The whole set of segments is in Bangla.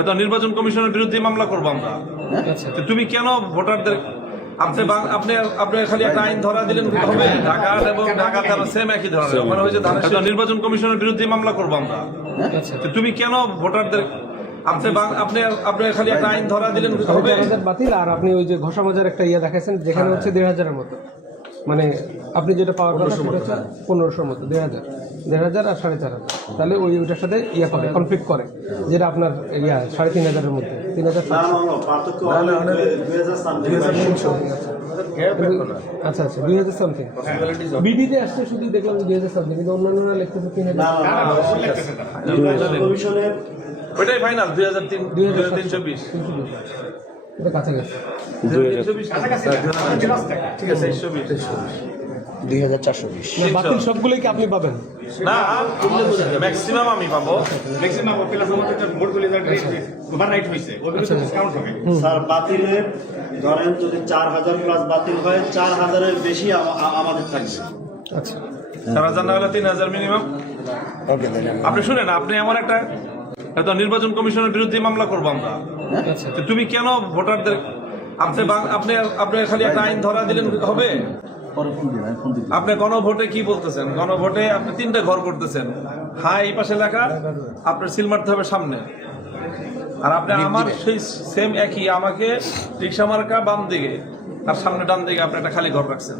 এত নির্বাচন কমিশনের বিরুদ্ধে মামলা করবো আমরা। তুমি কেন ভোটারদের আপনি খালি একটা আইন ধরা দিলেন হবে? ঢাকা এবং ঢাকা তারা সেম একই ধরনের, ওখানে হয়েছে নির্বাচন কমিশনের বিরুদ্ধে মামলা করবো আমরা। তুমি কেন ভোটারদের আপনি খালি একটা আইন ধরা দিলেন হবে? বাতিল। আর আপনি ওই যে ঘোষামাজার একটা ইয়ে দেখাচ্ছেন যেখানে হচ্ছে 1,500-এর মতো, মানে আপনি যেটা পাওয়ার কথা সেটা হচ্ছে 1500-এর মতো, 1,500 আর 4,500, তাহলে ওইটার সাথে ইয়ে করে কনফ্লিক্ট করে, যেটা আপনার ইয়া 3,500-এর মধ্যে 3,500। আচ্ছা আচ্ছা 2,000 সামথিং। বিডিতে আসছে শুধু দেখলাম 2,000 সামথিং, কিন্তু অন্যান্যরা লিখতেছে 3,000। ওইটাই ফাইনাল 2,320 এটা কাছাকাছি। ঠিক আছে 2,420 বাতিল সবগুলোই কি আপনি পাবেন? না, ম্যাক্সিমাম আমি পাবো। স্যার বাতিলের ধরেন যদি 4,000 প্লাস বাতিল হয়, 4,000-এর বেশি আমাদের থাকবে। আচ্ছা 4,000 না হলে 3,000 মিনিমাম। আপনি শুনেন, আপনি এমন একটা নির্বাচন কমিশনের বিরুদ্ধে মামলা করবো আমরা। তুমি কেন ভোটারদের আপনি খালি একটা আইন ধরা দিলেন হবে? আপনি গণভোটে কি বলতেছেন? গণভোটে আপনি 3টা ঘর করতেছেন, হ্যাঁ এই পাশে লেখা, আপনার সিল মারতে হবে সামনে। আর আপনি আমার সেই সেম একই, আমাকে রিক্সা মার্কা বাম দিকে আর সামনে ডান দিকে আপনি একটা খালি ঘর রাখছেন।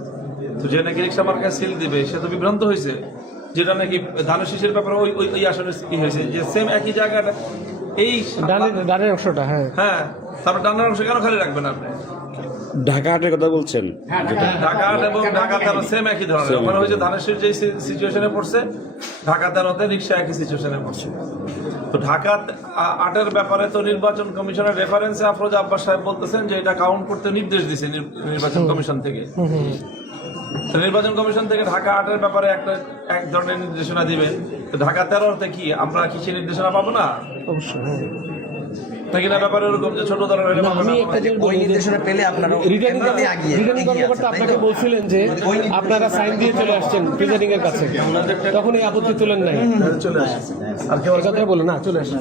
তো যে নাকি রিক্সা মার্কায় সিল দিবে সে তো বিভ্রান্ত হয়েছে, যেটা নাকি ধানের শীষের ব্যাপারে ওই আসলে কি হয়েছে যে সেম একই জায়গাটা এই ডানের অংশটা। হ্যাঁ হ্যাঁ, তারপর ডানের অংশ কেন খালি রাখবেন আপনি? ঢাকা হাটের কথা বলছেন? ঢাকা এবং ঢাকা তারা সেম একই ধরনের, ওখানে হয়েছে ধানের শীষ যে সিচুয়েশনে পড়ছে, ঢাকা তেরোতে রিক্সা একই সিচুয়েশনে পড়ছে। তো ঢাকা 8-এর ব্যাপারে তো নির্বাচন কমিশনের রেফারেন্সে আফরোজা আব্বাস সাহেব বলতেছেন যে এটা কাউন্ট করতে নির্দেশ দিছে নির্বাচন কমিশন থেকে। নির্বাচন কমিশন থেকে ঢাকা 8-এর ব্যাপারে এক ধরনের নির্দেশনা দিবে, তো ঢাকা 13-তে কি আমরা কি সেই নির্দেশনা পাবো না? অবশ্যই নাকি না ব্যাপারে ওরকম যে ছোট ধরনের আমি একটা যে নির্দেশনা পেলে আপনারা রিটার্নিং কর্মকর্তা আপনাকে বলছিলেন যে আপনারা সাইন দিয়ে চলে আসছেন প্রিজাইডিং এর কাছে, তখন এই আপত্তি তুলেন নাই? চলে আসছে আর কেউ কথা বলে না, চলে আসেন।